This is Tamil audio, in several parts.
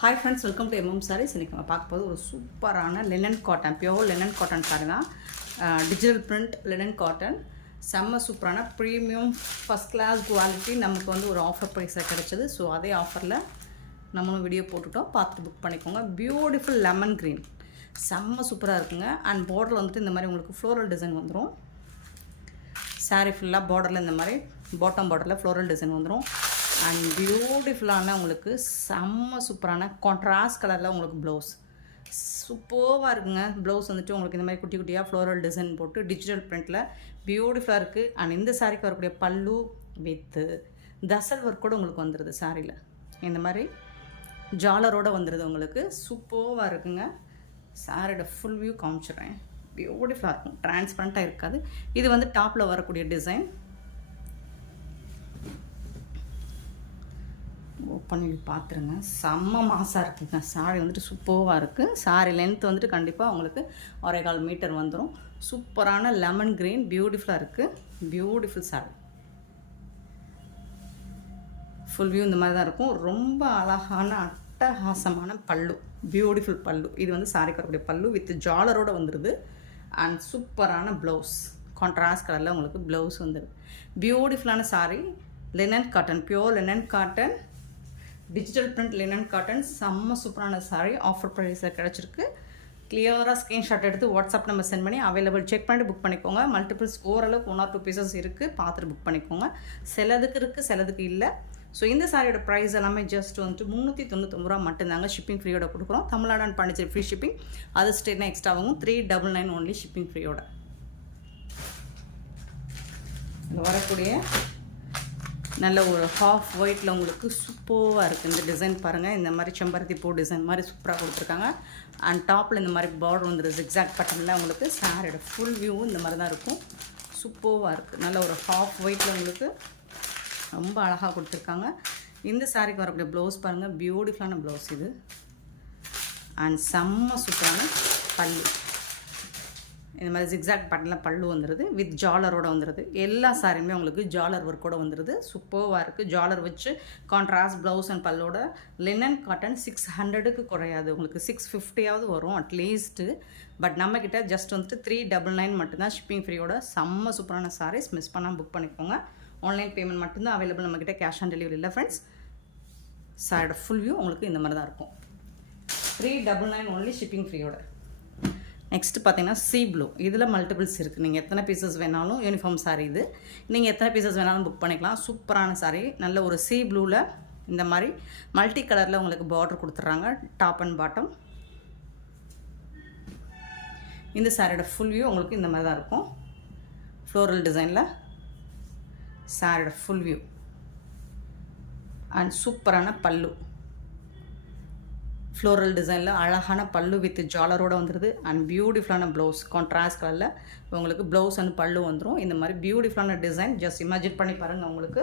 Hi friends, welcome to M M sarees. இன்றைக்கி நம்ம பார்க்க போது ஒரு சூப்பரான linen cotton, pure linen cotton sari தான். டிஜிட்டல் பிரிண்ட் லினன் காட்டன், செம்ம சூப்பரான ப்ரீமியம் ஃபஸ்ட் கிளாஸ் குவாலிட்டி. நமக்கு வந்து ஒரு ஆஃபர் ப்ரைஸில் கிடச்சிது. ஸோ அதே ஆஃபரில் நம்மளும் வீடியோ போட்டுவிட்டோம், பார்த்துட்டு புக் பண்ணிக்கோங்க. பியூட்டிஃபுல் லெமன் க்ரீன், செம்ம சூப்பராக இருக்குங்க. அண்ட் பார்டர் வந்துட்டு இந்த மாதிரி உங்களுக்கு ஃப்ளோரல் டிசைன் வந்துடும். சாரீ ஃபுல்லாக பார்டரில் இந்த மாதிரி பாட்டம் பார்டரில் ஃப்ளோரல் டிசைன் வந்துடும். அண்ட் பியூட்டிஃபுல்லான உங்களுக்கு செம்ம சூப்பரான கான்ட்ராஸ்ட் கலரில் உங்களுக்கு ப்ளவுஸ் சூப்பராக இருக்குங்க. ப்ளவுஸ் வந்துட்டு உங்களுக்கு இந்த மாதிரி குட்டி குட்டியாக ஃப்ளோரல் டிசைன் போட்டு டிஜிட்டல் பிரிண்ட்டில் பியூட்டிஃபுல்லாக இருக்குது. அண்ட் இந்த சாரீக்கு வரக்கூடிய பல்லு வித்து தசல் ஒர்க் கூட உங்களுக்கு வந்துடுது. சாரியில் இந்த மாதிரி ஜாலரோடு வந்துடுது. உங்களுக்கு சூப்பராக இருக்குங்க. சாரியோட ஃபுல் வியூ காமிச்சிடுறேன். பியூட்டிஃபுல்லாக இருக்கும், டிரான்ஸ்பரண்ட்டாக இருக்காது. இது வந்து டாப்பில் வரக்கூடிய டிசைன். ஓப்பன் பண்ணி பார்த்துருங்க. செம்ம மாசாக இருக்குங்க. சாரி வந்துட்டு சூப்பராக இருக்குது. சாரி லென்த் வந்துட்டு கண்டிப்பாக உங்களுக்கு 1.25 மீட்டர் வந்துடும். சூப்பரான லெமன் க்ரீன், பியூட்டிஃபுல்லாக இருக்குது. Beautiful sorry. ஃபுல் வியூ இந்த மாதிரி தான் இருக்கும். ரொம்ப அழகான அட்டகாசமான பல்லு, பியூட்டிஃபுல் பல்லு. இது வந்து சாரிக்கு வரக்கூடிய பல்லு வித் ஜாலரோடு வந்துடுது. அண்ட் சூப்பரான ப்ளவுஸ், கான்ட்ராஸ்ட் கலரில் உங்களுக்கு ப்ளவுஸ் வந்துடுது. பியூட்டிஃபுல்லான sorry, linen cotton, pure linen cotton, digital print linen cotton, செம்ம சூப்பரான சாரி. ஆஃபர் ப்ரைஸில் கிடச்சிருக்கு. கிளியராக ஸ்க்ரீன்ஷாட் எடுத்து வாட்ஸ்அப் நம்பர் சென்ட் பண்ணி அவைலபிள் செக் பண்ணிட்டு புக் பண்ணிக்கோங்க. மல்டிபிள்ஸ் ஓரளவுக்கு 1 or 2 பீசஸ் இருக்குது, பார்த்துட்டு புக் பண்ணிக்கோங்க. சிலதுக்கு இருக்குது, சிலதுக்கு இல்லை. ஸோ இந்த சாரியோட ப்ரைஸ் எல்லாமே ஜஸ்ட் வந்துட்டு 399 ரூபா மட்டும்தாங்க. ஷிப்பிங் ஃப்ரீயோட கொடுக்குறோம். Tamil Nadu and Pondicherry free shipping. அது ஸ்டேட்னா எக்ஸ்ட்ராவும் 399 ஒன்லி ஷிப்பிங் ஃப்ரீயோட. இங்கே வரக்கூடிய நல்ல ஒரு ஹாஃப் ஒயிட்டில் உங்களுக்கு சூப்பராக இருக்குது. இந்த டிசைன் பாருங்கள். இந்த மாதிரி செம்பருத்தி பூ டிசைன் மாதிரி சூப்பராக கொடுத்துருக்காங்க. அண்ட் டாப்பில் இந்த மாதிரி பார்டர் வந்துடும் ஜிக்ஸாக் பேட்டர்னில். உங்களுக்கு சாரியோட ஃபுல் வியூவும் இந்த மாதிரி தான் இருக்கும். சூப்பராக இருக்குது. நல்ல ஒரு ஹாஃப் ஒயிட்டில் உங்களுக்கு ரொம்ப அழகாக கொடுத்துருக்காங்க. இந்த சாரிக்கு வரக்கூடிய ப்ளவுஸ் பாருங்கள், பியூட்டிஃபுல்லான ப்ளவுஸ் இது. அண்ட் செம்ம சூப்பரான பல்லு, இந்த மாதிரி ஜிக்ஸாக் பேட்டர்னில் பல்லு வந்துடுது. வித் ஜாலரோடு வந்துடுது. எல்லா சாரியுமே உங்களுக்கு ஜாலர் ஒர்க்கோடு வந்துடுது. சூப்பராக இருக்குது. ஜாலர் வச்சு கான்ட்ராஸ்ட் ப்ளவுஸ் அண்ட் பல்லோட லினன் காட்டன் 600க்கு குறையாது. உங்களுக்கு 650ஆவது வரும் அட்லீஸ்ட்டு. பட் நம்மக்கிட்ட ஜஸ்ட் வந்துட்டு 399 மட்டும்தான் ஷிப்பிங் ஃப்ரீயோட. செம்ம சூப்பரான சாரீஸ். மிஸ் பண்ணாமல் புக் பண்ணிக்கோங்க. ஆன்லைன் பேமெண்ட் மட்டும்தான் அவைலபிள் நம்மக்கிட்ட. கேஷ் ஆன் டெலிவரி இல்லை ஃப்ரெண்ட்ஸ். சாரியோட ஃபுல் வியூ உங்களுக்கு இந்த மாதிரி தான் இருக்கும். 399 ஒன்லி ஷிப்பிங் ஃப்ரீயோட. நெக்ஸ்ட்டு பார்த்தீங்கன்னா சி ப்ளூ. இதில் மல்டிபிள்ஸ் இருக்குது. நீங்கள் எத்தனை பீசஸ் வேணாலும், யூனிஃபார்ம் சாரீ இது, நீங்கள் எத்தனை பீசஸ் வேணாலும் புக் பண்ணிக்கலாம். சூப்பரான சாரீ. நல்ல ஒரு சி ப்ளூவில் இந்த மாதிரி மல்டி கலரில் உங்களுக்கு பார்டர் கொடுத்துட்றாங்க, டாப் அண்ட் பாட்டம். இந்த சாரியோட ஃபுல் வியூ உங்களுக்கு இந்த மாதிரி தான் இருக்கும். ஃப்ளோரல் டிசைனில் சாரியோட ஃபுல் வியூ. அண்ட் சூப்பரான பல்லு, ஃப்ளோரல் டிசைனில் அழகான பல்லு வித் ஜாலரோடு வந்துடுது. அண்ட் பியூட்டிஃபுல்லான ப்ளவுஸ், கான்ட்ராஸ்ட் கலரில் உங்களுக்கு ப்ளவுஸ் அண்ட் பல்லு வந்துடும். இந்த மாதிரி பியூட்டிஃபுல்லான டிசைன். ஜஸ்ட் இமேஜின் பண்ணி பாருங்கள். உங்களுக்கு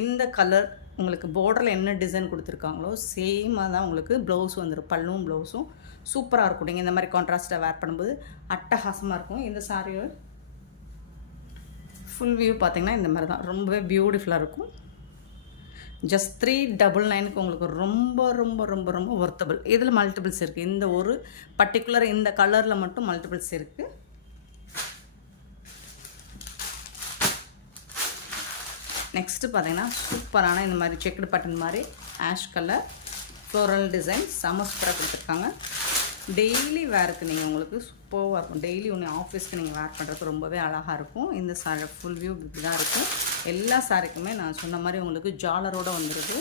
இந்த கலர் உங்களுக்கு பார்டரில் என்ன டிசைன் கொடுத்துருக்காங்களோ சேமாக தான் உங்களுக்கு ப்ளவுஸ் வந்துடும். பல்லும் ப்ளவுஸும் சூப்பராக இருக்கும். நீங்கள் இந்த மாதிரி கான்ட்ராஸ்ட்டாக வேர் பண்ணும்போது அட்டகாசமாக இருக்கும். இந்த சாரியோட ஃபுல் வியூ பார்த்திங்கன்னா இந்த மாதிரி தான் ரொம்பவே பியூட்டிஃபுல்லாக இருக்கும். ஜஸ்ட் 399க்கு உங்களுக்கு ரொம்ப ரொம்ப ரொம்ப ரொம்ப ஒர்த்தபிள். இதில் மல்டிபிள்ஸ் இருக்குது. இந்த ஒரு பர்டிகுலர் இந்த கலரில் மட்டும் மல்டிபிள்ஸ் இருக்குது. நெக்ஸ்ட்டு பார்த்தீங்கன்னா சூப்பரான இந்த மாதிரி செக்குடு பட்டன் மாதிரி ஆஷ் கலர் ஃப்ளோரல் டிசைன் செம சூப்பராக கொடுத்துருக்காங்க. டெய்லி வேருக்கு நீங்கள் உங்களுக்கு சூப்பராக இருக்கும். டெய்லி ஒன்று ஆஃபீஸ்க்கு நீங்கள் வேர் பண்ணுறதுக்கு ரொம்பவே அழகாக இருக்கும். இந்த சாரி ஃபுல் வியூ இப்படி தான் இருக்கும். எல்லா சாரிக்குமே நான் சொன்ன மாதிரி உங்களுக்கு ஜாலரோடு வந்துடுது.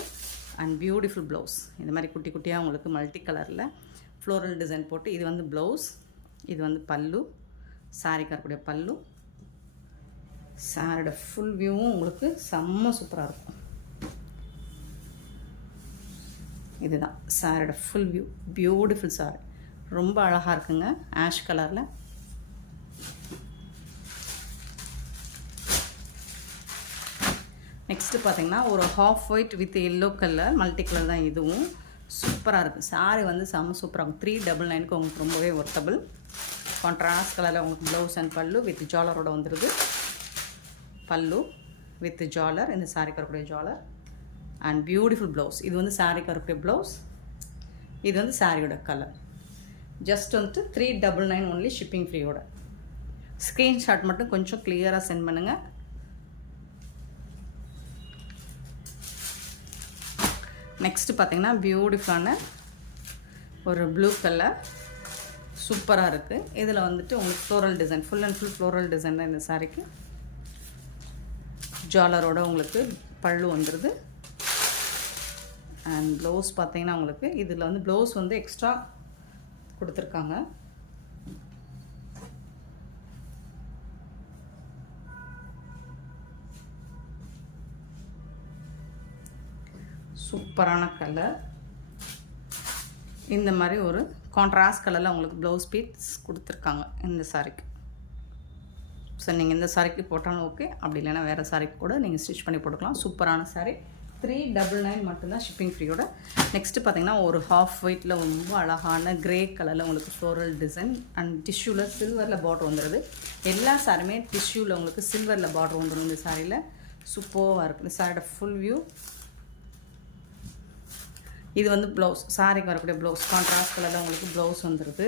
And beautiful blouse. இந்த மாதிரி குட்டி குட்டியாக உங்களுக்கு மல்டி கலரில் ஃப்ளோரல் டிசைன் போட்டு, இது வந்து ப்ளவுஸ், இது வந்து பல்லு, சாரிக்கு வரக்கூடிய பல்லு. சாரியோட ஃபுல் வியூவும் உங்களுக்கு செம்ம சூப்பராக இருக்கும். இதுதான் சாரியோட ஃபுல் வியூ. பியூட்டிஃபுல் சாரி, ரொம்ப அழகாக இருக்குங்க. ஆஷ் கலரில் நெக்ஸ்ட்டு பார்த்தீங்கன்னா ஒரு half white with yellow colour, multi colour தான் இதுவும். சூப்பராக இருக்குது. சாரி வந்து செம்ம சூப்பராக இருக்கும். 399க்கு உங்களுக்கு ரொம்பவே ஒர்த்தபிள். கான்ட்ராஸ்ட் கலரில் உங்களுக்கு ப்ளவுஸ் அண்ட் பல்லு வித் ஜாலரோடு வந்துடுது. பல்லு வித் ஜாலர், இந்த சாரிக்கு வரக்கூடிய ஜாலர். And beautiful blouse. இது வந்து சாரிக்கு வரக்கூடிய ப்ளவுஸ். இது வந்து சாரியோட கலர். ஜஸ்ட் வந்துட்டு 399 ஒன்லி ஷிப்பிங் ஃப்ரீயோட. ஸ்க்ரீன்ஷாட் மட்டும் கொஞ்சம் கிளியராக சென்ட் பண்ணுங்கள். நெக்ஸ்ட்டு பார்த்தீங்கன்னா பியூட்டிஃபுல்லான ஒரு ப்ளூ கலர் சூப்பராக இருக்குது. இதில் வந்துட்டு உங்களுக்கு floral design, full and full floral design தான் இந்த சாரிக்கு. ஜாலரோட உங்களுக்கு பல்லு வந்துடுது. அண்ட் ப்ளவுஸ் பார்த்தீங்கன்னா உங்களுக்கு இதில் வந்து ப்ளவுஸ் வந்து எக்ஸ்ட்ரா கொடுத்துருக்காங்க. சூப்பரான கலர். இந்த மாதிரி ஒரு கான்ட்ராஸ்ட் கலரில் உங்களுக்கு ப்ளவுஸ் பீஸ் கொடுத்துருக்காங்க இந்த சாரிக்கு. ஸோ நீங்கள் இந்த சாரிக்கு போட்டாலும் ஓகே, அப்படி இல்லைன்னா வேறு சாரிக்கு கூட நீங்கள் ஸ்டிச் பண்ணி போட்டுக்கலாம். சூப்பரான சாரி. 399 மட்டும்தான் ஷிப்பிங் ஃப்ரீயோட. நெக்ஸ்ட்டு பார்த்தீங்கன்னா ஒரு ஹாஃப் ஒயிட்டில் ரொம்ப அழகான கிரே கலரில் உங்களுக்கு ஃப்ளோரல் டிசைன் அண்ட் டிஷ்யூவில் சில்வரில் பார்டர் வந்துடுது. எல்லா சாரியுமே டிஷ்யூவில் உங்களுக்கு சில்வரில் பார்டர் வந்துடும் இந்த சாரியில். சூப்பராக இருக்குது இந்த சாரியோட ஃபுல் வியூ. இது வந்து ப்ளவுஸ், சாரிக்கு வரக்கூடிய ப்ளவுஸ் கான்ட்ராஸ்ட் கலரில் உங்களுக்கு ப்ளவுஸ் வந்துடுது.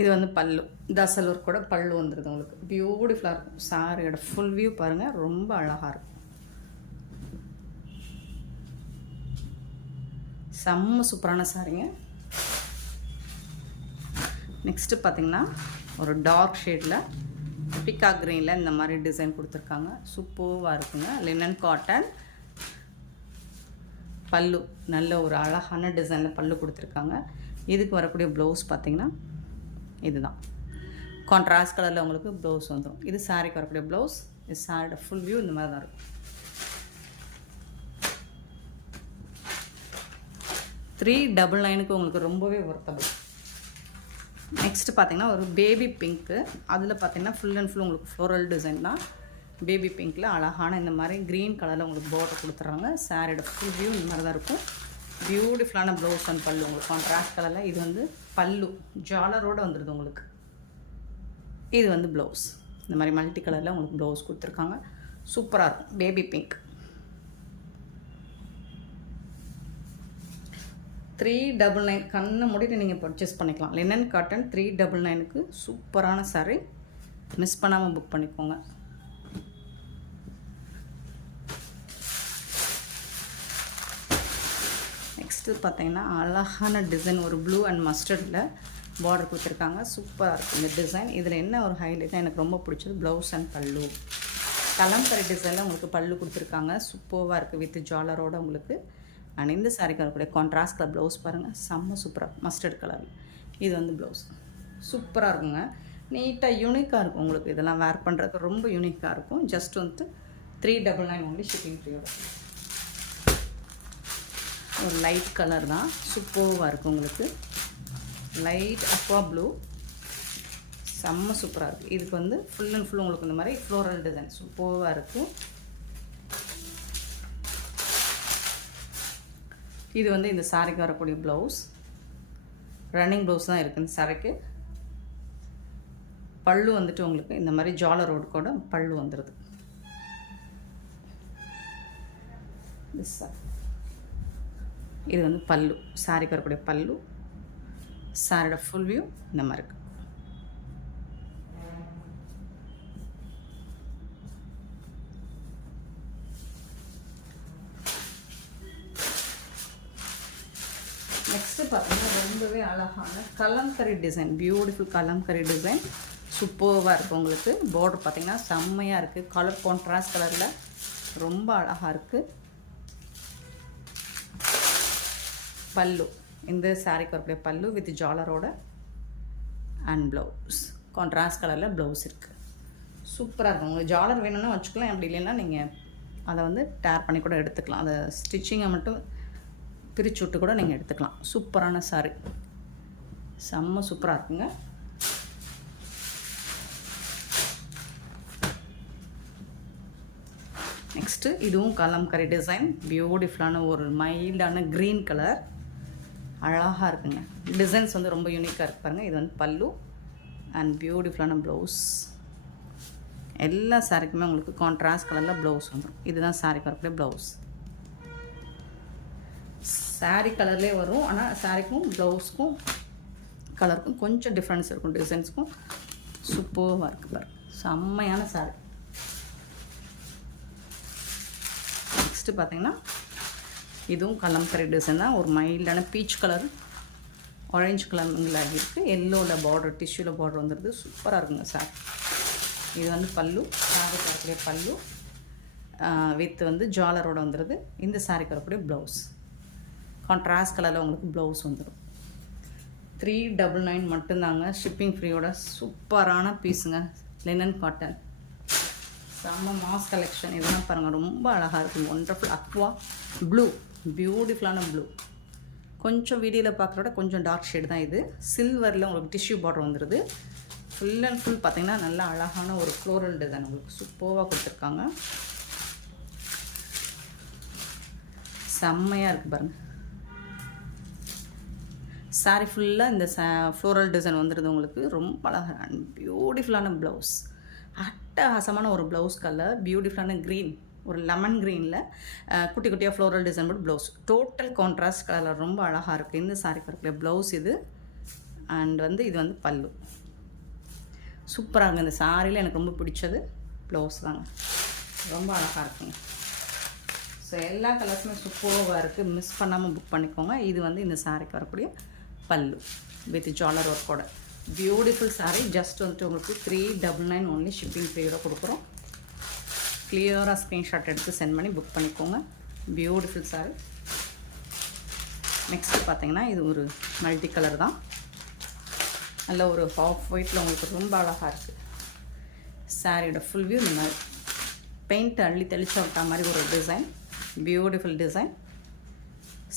இது வந்து பல்லு, தசல் ஒர்க் கூட பல்லு வந்துடுது உங்களுக்கு. பியூட்டிஃபுல்லாக இருக்கும் சாரியோட ஃபுல் வியூ பாருங்கள், ரொம்ப அழகாக இருக்கும். செம்ம சூப்பரான சாரிங்க. நெக்ஸ்ட்டு பார்த்தீங்கன்னா ஒரு டார்க் ஷேடில் பிக்கா க்ரீனில் இந்த மாதிரி டிசைன் கொடுத்துருக்காங்க. சூப்பராக இருக்குங்க. லினன் காட்டன் பல்லு, நல்ல ஒரு அழகான டிசைனில் பல்லு கொடுத்துருக்காங்க. இதுக்கு வரக்கூடிய ப்ளவுஸ் பார்த்திங்கன்னா இதுதான் கான்ட்ராஸ்ட் கலரில் உங்களுக்கு ப்ளவுஸ் வந்துடும். இது சாரிக்கு வரக்கூடிய ப்ளவுஸ். இது சாரியோட ஃபுல் வியூ இந்த மாதிரி தான் இருக்கும். 399க்கு உங்களுக்கு ரொம்பவே ஒர்த்தபிள். நெக்ஸ்ட்டு பார்த்தீங்கன்னா ஒரு பேபி பிங்க்கு. அதில் பார்த்தீங்கன்னா ஃபுல் அண்ட் ஃபுல் உங்களுக்கு ஃப்ளோரல் டிசைன் தான். பேபி பிங்க்கில் அழகான இந்த மாதிரி க்ரீன் கலரில் உங்களுக்கு பார்டர் கொடுத்துட்றாங்க. சாரியோட ஃபுல் வியூ இந்த மாதிரி தான் இருக்கும். பியூட்டிஃபுல்லான ப்ளவுஸ் அண்ட் பல்லு உங்களுக்கு கான்ட்ராஸ்ட் கலரில். இது வந்து பல்லு ஜாலரோடு வந்துடுது உங்களுக்கு. இது வந்து ப்ளவுஸ் இந்த மாதிரி மல்டி கலரில் உங்களுக்கு ப்ளவுஸ் கொடுத்துருக்காங்க. சூப்பராக இருக்கும். Baby pink. 399 கண்ணை மூடிட்டு நீங்கள் பர்ச்சேஸ் பண்ணிக்கலாம். லினன் காட்டன் 399க்கு சூப்பரான சாரி. மிஸ் பண்ணாமல் புக் பண்ணிக்கோங்க. நெக்ஸ்ட்டு பார்த்தீங்கன்னா அழகான டிசைன் ஒரு ப்ளூ அண்ட் மஸ்டர்டில் பார்டர் கொடுத்துருக்காங்க. சூப்பராக இருக்கும் இந்த டிசைன். இதில் என்ன ஒரு ஹைலைட்டாக எனக்கு ரொம்ப பிடிச்சது ப்ளவுஸ் அண்ட் பல்லு. கலம்கரி டிசைனில் உங்களுக்கு பல்லு கொடுத்துருக்காங்க. சூப்பராக இருக்குது வித் ஜாலரோட உங்களுக்கு. அண்ட் இந்த சாரிக்கு வரக்கூடிய கான்ட்ராஸ்ட் கலர் ப்ளவுஸ் பாருங்கள், செம்ம சூப்பராக மஸ்டர்ட் கலர். இது வந்து ப்ளவுஸ் சூப்பராக இருக்குங்க. நீட்டாக யூனிக்காக இருக்கும் உங்களுக்கு. இதெல்லாம் வேர் பண்ணுறதுக்கு ரொம்ப யூனிக்காக இருக்கும். ஜஸ்ட் வந்துட்டு 399 ஒன்லி ஷிப்பிங் ஃப்ரீயோட. ஒரு லைட் கலர் தான், சூப்பராக இருக்கும் உங்களுக்கு. லைட் அக்வா ப்ளூ, செம்ம சூப்பராக இருக்குது. இதுக்கு வந்து ஃபுல் அண்ட் ஃபுல் உங்களுக்கு இந்த மாதிரி ஃப்ளோரல் டிசைன் சூப்பராக இருக்கும். இது வந்து இந்த சாரிக்கு வரக்கூடிய ப்ளவுஸ். ரன்னிங் ப்ளவுஸ் தான் இருக்குது இந்த சாரிக்கு. பல்லு வந்துட்டு உங்களுக்கு இந்த மாதிரி ஜாலரோடு கூட பல்லு வந்துடுது. இது வந்து பல்லு, சாரிக்கு வரக்கூடிய பல்லு. சாரியோட ஃபுல் வியூ இந்த மாதிரி இருக்குது. நெக்ஸ்ட்டு பார்த்தீங்கன்னா ரொம்பவே அழகான kalamkari design, beautiful kalamkari design சூப்பராக இருக்குது உங்களுக்கு. பார்டர் பார்த்தீங்கன்னா செம்மையாக இருக்குது. கலர் கான்ட்ராஸ்ட் கலரில் ரொம்ப அழகாக இருக்குது. பல்லு, இந்த சாரிக்கு வரக்கூடிய பல்லு வித் ஜாலரோட அண்ட் ப்ளவுஸ் கான்ட்ராஸ்ட் கலரில் ப்ளவுஸ் இருக்குது. சூப்பராக இருக்கும். உங்களுக்கு ஜாலர் வேணும்னா வச்சுக்கலாம், அப்படி இல்லைன்னா நீங்கள் அதை வந்து டேர் பண்ணி கூட எடுத்துக்கலாம். அதை ஸ்டிச்சிங்கை மட்டும் பிரித்து விட்டு கூட நீங்கள் எடுத்துக்கலாம். சூப்பரான சாரி, செம்ம சூப்பராக இருக்குங்க. நெக்ஸ்ட்டு இதுவும் கலம்கரி டிசைன், பியூட்டிஃபுல்லான ஒரு மைல்டான க்ரீன் கலர், அழகாக இருக்குங்க. டிசைன்ஸ் வந்து ரொம்ப யூனிக்காக இருக்கு பாருங்கள். இது வந்து பல்லு அண்ட் பியூட்டிஃபுல்லான ப்ளவுஸ். எல்லா சாரிக்குமே உங்களுக்கு கான்ட்ராஸ்ட் கலரில் ப்ளவுஸ் வந்துடும். இதுதான் சாரிக்கு வரக்கூடிய ப்ளவுஸ். சாரீ கலர்லேயே வரும், ஆனால் சாரிக்கும் ப்ளவுஸ்க்கும் கலருக்கும் கொஞ்சம் டிஃப்ரென்ஸ் இருக்கும், டிசைன்ஸுக்கும். சூப்பராக இருக்குது பாருங்க, செம்மையான சாரி. நெக்ஸ்ட்டு பார்த்தீங்கன்னா இதுவும் கலம்கரி டிசைன் தான். ஒரு மைல்டான பீச் கலர் ஆரஞ்சு கலர் மிங்கிளாகி இருக்குது. எல்லோவில் பார்டர், டிஷ்யூவில் பார்டர் வந்துடுது. சூப்பராக இருக்குங்க சார். இது வந்து பல்லு, சாரிக்கு வரக்கூடிய பல்லு வித் வந்து ஜாலரோட வந்துடுது. இந்த சாரிக்கு வரக்கூடிய ப்ளவுஸ் கான்ட்ராஸ்ட் கலரில் உங்களுக்கு ப்ளவுஸ் வந்துடும். 399 மட்டும்தாங்க, ஷிப்பிங் ஃப்ரீயோட. சூப்பரான பீஸுங்க, லினன் காட்டன், செம்ம மாஸ் கலெக்ஷன். இதெல்லாம் பாருங்கள், ரொம்ப அழகாக இருக்கும். ஒண்டர்ஃபுல் அக்வா ப்ளூ, பியூட்டிஃபுல்லான ப்ளூ. கொஞ்சம் வீடியோவில் பார்க்குறோட கொஞ்சம் டார்க் ஷேடு தான் இது. சில்வரில் உங்களுக்கு டிஷ்யூ பார்டர் வந்துடுது. ஃபுல் அண்ட் ஃபுல் பார்த்திங்கன்னா நல்லா அழகான ஒரு ஃப்ளோரல் டிசைன் உங்களுக்கு சூப்பராக கொடுத்துருக்காங்க. செம்மையாக இருக்குது பாருங்கள். சாரி ஃபுல்லாக இந்த ஃப்ளோரல் டிசைன் வந்துடுது உங்களுக்கு. ரொம்ப அழகான பியூட்டிஃபுல்லான ப்ளவுஸ், அட்டகாசமான ஒரு ப்ளவுஸ் கலர். பியூட்டிஃபுல்லான க்ரீன், ஒரு லெமன் க்ரீனில் குட்டி குட்டியாக ஃப்ளோரல் டிசைன் போட்டு ப்ளவுஸ். டோட்டல் கான்ட்ராஸ்ட் கலர் ரொம்ப அழகாக இருக்குது. இந்த சாரிக்கு வரக்கூடிய ப்ளவுஸ் இது. அண்ட் வந்து இது வந்து பல்லு. சூப்பராக இருக்குது. இந்த சாரியில் எனக்கு ரொம்ப பிடிச்சது ப்ளவுஸ் தாங்க, ரொம்ப அழகாக இருக்குங்க. ஸோ எல்லா கலர்ஸுமே சூப்பராக இருக்குது, மிஸ் பண்ணாமல் புக் பண்ணிக்கோங்க. இது வந்து இந்த சாரிக்கு வரக்கூடிய பல்லு வித் ஜாலர் ஒர்க்கோட பியூட்டிஃபுல் சாரீ. ஜஸ்ட் வந்துட்டு உங்களுக்கு 399 ஒன்லி ஷிப்பிங் ஃப்ரீயோட கொடுக்குறோம். கிளியராக ஸ்க்ரீன்ஷாட் எடுத்து சென்ட் பண்ணி புக் பண்ணிக்கோங்க. பியூட்டிஃபுல் சாரீ. நெக்ஸ்ட்டு பார்த்தீங்கன்னா இது ஒரு மல்டி கலர் தான். நல்ல ஒரு ஆஃப் ஒயிட்டில் உங்களுக்கு ரொம்ப அழகாக இருக்குது. சாரியோட ஃபுல் வியூ இந்த மாதிரி பெயிண்ட் அள்ளி தெளிச்ச விட்டா மாதிரி ஒரு டிசைன், பியூட்டிஃபுல் டிசைன்.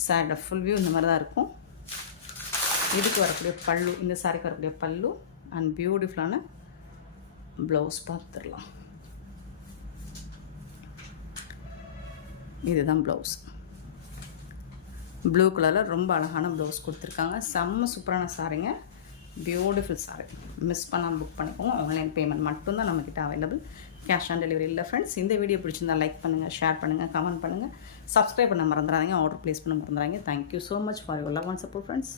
சாரியோட ஃபுல் வியூ இந்த மாதிரி தான் இருக்கும். இதுக்கு வரக்கூடிய பல்லு, இந்த சாரிக்கு வரக்கூடிய பல்லு அண்ட் பியூட்டிஃபுல்லான ப்ளவுஸ் பார்த்துடலாம். இதுதான் ப்ளவுஸ். ப்ளூ கலரில் ரொம்ப அழகான ப்ளவுஸ் கொடுத்துருக்காங்க. செம்ம சூப்பரான சாரிங்க, பியூட்டிஃபுல் சாரி. மிஸ் பண்ணாமல் புக் பண்ணிக்கோங்க. ஆன்லைன் பேமெண்ட் மட்டும்தான் நம்மக்கிட்ட அவைலபிள், கேஷ் ஆன் டெலிவரி இல்லை ஃப்ரெண்ட்ஸ். இந்த வீடியோ பிடிச்சிருந்தால் லைக் பண்ணுங்கள், ஷேர் பண்ணுங்கள், கமெண்ட் பண்ணுங்கள், சப்ஸ்கிரைப் பண்ண மறந்துடாதீங்க, ஆர்டர் ப்ளேஸ் பண்ண மறந்துடாதீங்க. Thank you so much for your love and support friends.